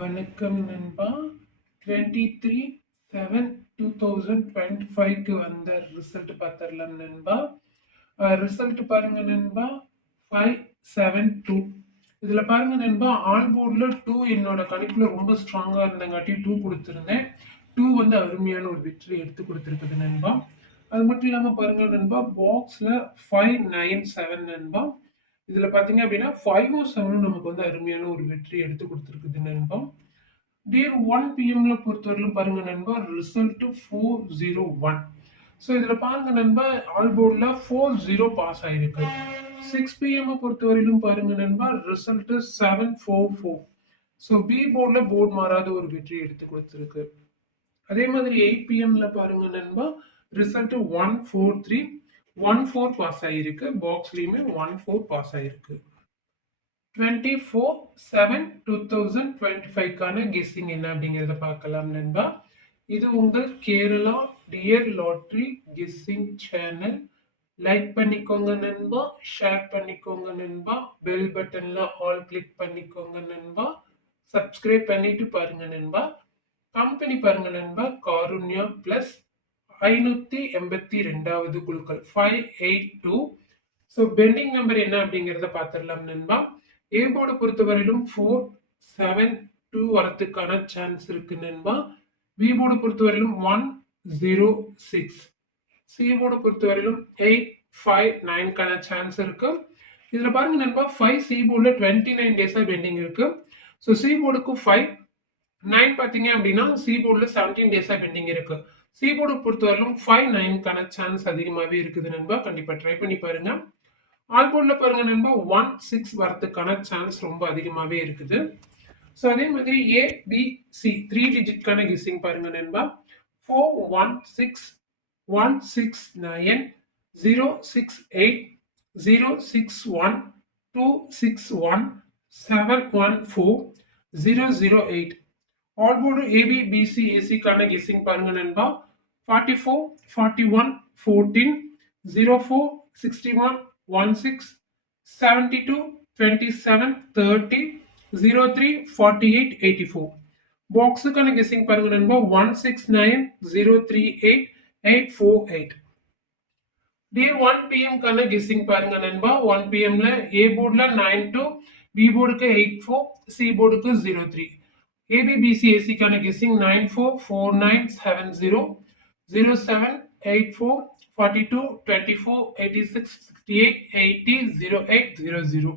வணக்கம் நண்பா. 23/7/2025க்கு வந்த ரிசல்ட் பார்த்துடலாம் நண்பா. ரிசல்ட் பாருங்க நண்பா. 572. இதுல பாருங்க நண்பா, ஆன் போர்டில் 2 என்னோட கணிப்புல ரொம்ப ஸ்ட்ராங்கா இருந்தங்காட்டி 2 கொடுத்துருந்தேன். 2 வந்து அருமையான ஒரு வெற்றி எடுத்து கொடுத்துருக்குது நண்பா. அது மட்டும் இல்லாம பாருங்க நண்பா, பாக்ஸ்ல 597 நண்பா. இதுல பாத்தீங்க அப்படின்னா 507 நமக்கு வந்து அருமையான ஒரு வெற்றி எடுத்து கொடுத்துருக்குது நண்பா. டியர் 1 பிஎம்ல பொறுத்தவரையிலும் பாருங்க நண்பா, ரிசல்ட் 401. ஸோ இதுல பாருங்க நண்பா, ஆல் போர்டில் 40 பாஸ் ஆயிருக்கு. 6 பிஎம் பொறுத்தவரையிலும் பாருங்க நண்பா, ரிசல்ட் 744. ஸோ பி போர்டில் போர்டு மாறாத ஒரு வெற்றி எடுத்து கொடுத்துருக்கு. அதே மாதிரி 8 பிஎம்ல பாருங்க நண்பா, ரிசல்ட் 143. 14 பாஸ் ஆயிருக்கு. பாக்ஸ்லயுமே 14 பாஸ் ஆயிருக்கு. 24/7/2025க்கான கெஸ்ஸிங் என்ன அப்படிங்கிறத பார்க்கலாம் நண்பா. இது உங்கள் Kerala dear lottery guessing channel. Like பண்ணிக்கோங்க நண்பா, ஷேர் பண்ணிக்கோங்க நண்பா, பெல் பட்டன்ல ஆல் கிளிக் பண்ணிக்கோங்க நண்பா, சப்ஸ்கிரைப் பண்ணிட்டு பாருங்க நண்பா. கம்பெனி பாருங்க நண்பா, காருண்யா பிளஸ் 582வது குழுக்கள் 582. ஸோ பெண்டிங் நம்பர் என்ன அப்படிங்கிறத பார்த்துடலாம் நண்பா. ஏ போர்டு பொறுத்தவரையிலும் 472 வரத்துக்கான சான்ஸ் இருக்கு நண்பா. பி போர்டு பொறுத்தவரையிலும் 106. சி போர்டு பொறுத்தவரையிலும் 859க்கான சான்ஸ் இருக்கு. இதுல பாருங்க நண்பா, 5 சி போர்டுல 29 டேஸா பெண்டிங் இருக்கு. ஸோ சி போர்டுக்கு 5 9 பாத்தீங்க அப்படின்னா சி போர்டுல 17 டேஸா பெண்டிங் இருக்கு. சி போர்டு பொறுத்தவரையிலும் 5/9க்கான சான்ஸ் அதிகமாவே இருக்குது நண்பா. கண்டிப்பா ட்ரை பண்ணி பாருங்க. ஆல் போர்டுல பாருங்க நண்பா, 1-6 வரதுக்கான சான்ஸ் ரொம்ப அதிகமாவே இருக்குது. ஸோ அதே மாதிரி ஏ பி சி 3 டிஜிட்கான கெஸ்ஸிங் பாருங்க நண்பா. 416-161-061-261-714-008. ஆல் போர்டு ஏபி பிசி ஏசிக்கான கெஸ்ஸிங் பாருங்க நண்பா. 44-41-14-04-61-72-27-30-03-48-84. பாக்ஸுக்கான கெஸ்ஸிங் பாருங்க நண்பா. 169-038-848. டே 1 பிஎம்க்கான கெஸ்ஸிங் பாருங்க நண்பா. 1 பிஎம்ல ஏ போர்டுல 92, பி போர்டுக்கு 84, சி போர்டுக்கு 03. ஏபிபிசி ஏசிக்கான கெஸ்ஸிங் 94-49-70, 07-84, 42, 24, 86, 68, 80, 08, 00.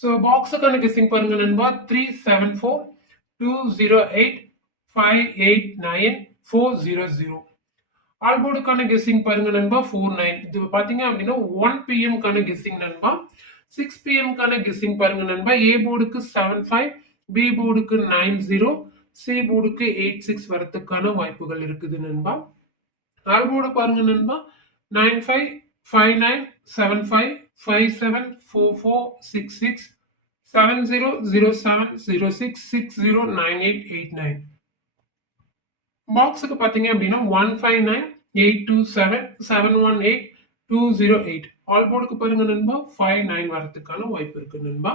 ஸோ பாக்ஸுக்கான கெஸ்ஸிங் பாருங்க நண்பா. 374-208-589-400. ஆல் போர்டுக்கான கெஸ்ஸிங் பாருங்க நண்பா. 49. இது பாத்தீங்க அப்படின்னா 1 பிஎம்க்கான கெஸ்ஸிங் நண்பா. 6 பிஎம்க்கான கெஸ்ஸிங் பாருங்க நண்பா. ஏ போர்டுக்கு 75, பி போர்டுக்கு 90, சி போர்டுக்கு 86 வரத்துக்கான வாய்ப்புகள் இருக்குது நண்பா. ஆல் போர்டு பாருங்க நண்பா. 95, 59, 75, 57, 44, 66, 70, 07, 06, 60, 98, 89. பாக்ஸுக்கு பாத்தீங்க அப்படின்னா 159-827-718-208. ஆல் போர்டுக்கு பாருங்க நண்பா 59 வரதுக்கான வாய்ப்பு இருக்கு நண்பா.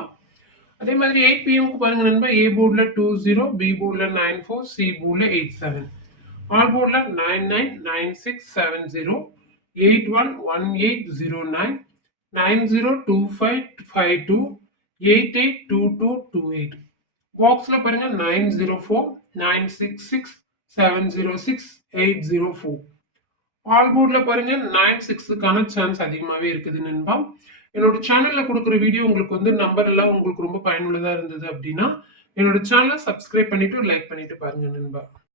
அதே மாதிரி 8 பிஎம்க்கு பாருங்க நண்பா. ஏ போர்டுல 20, பி போர்டுல 94, சி போர்டுல 87. ஆல் போர்டுல 99-96-70, 81-18-09, 90-25-52, 88-22-28. பாக்ஸ்ல பாருங்க 904-966-706-804. ஆல் போர்டுல பாருங்க 96க்கான சான்ஸ் அதிகமாவே இருக்குது நண்பா. என்னோட சேனல்ல கொடுக்குற வீடியோ உங்களுக்கு வந்து நம்பர் எல்லாம் உங்களுக்கு ரொம்ப பயனுள்ளதா இருந்தது அப்படின்னா என்னோட சேனலை சப்ஸ்கிரைப் பண்ணிட்டு லைக் பண்ணிட்டு பாருங்க நண்பா.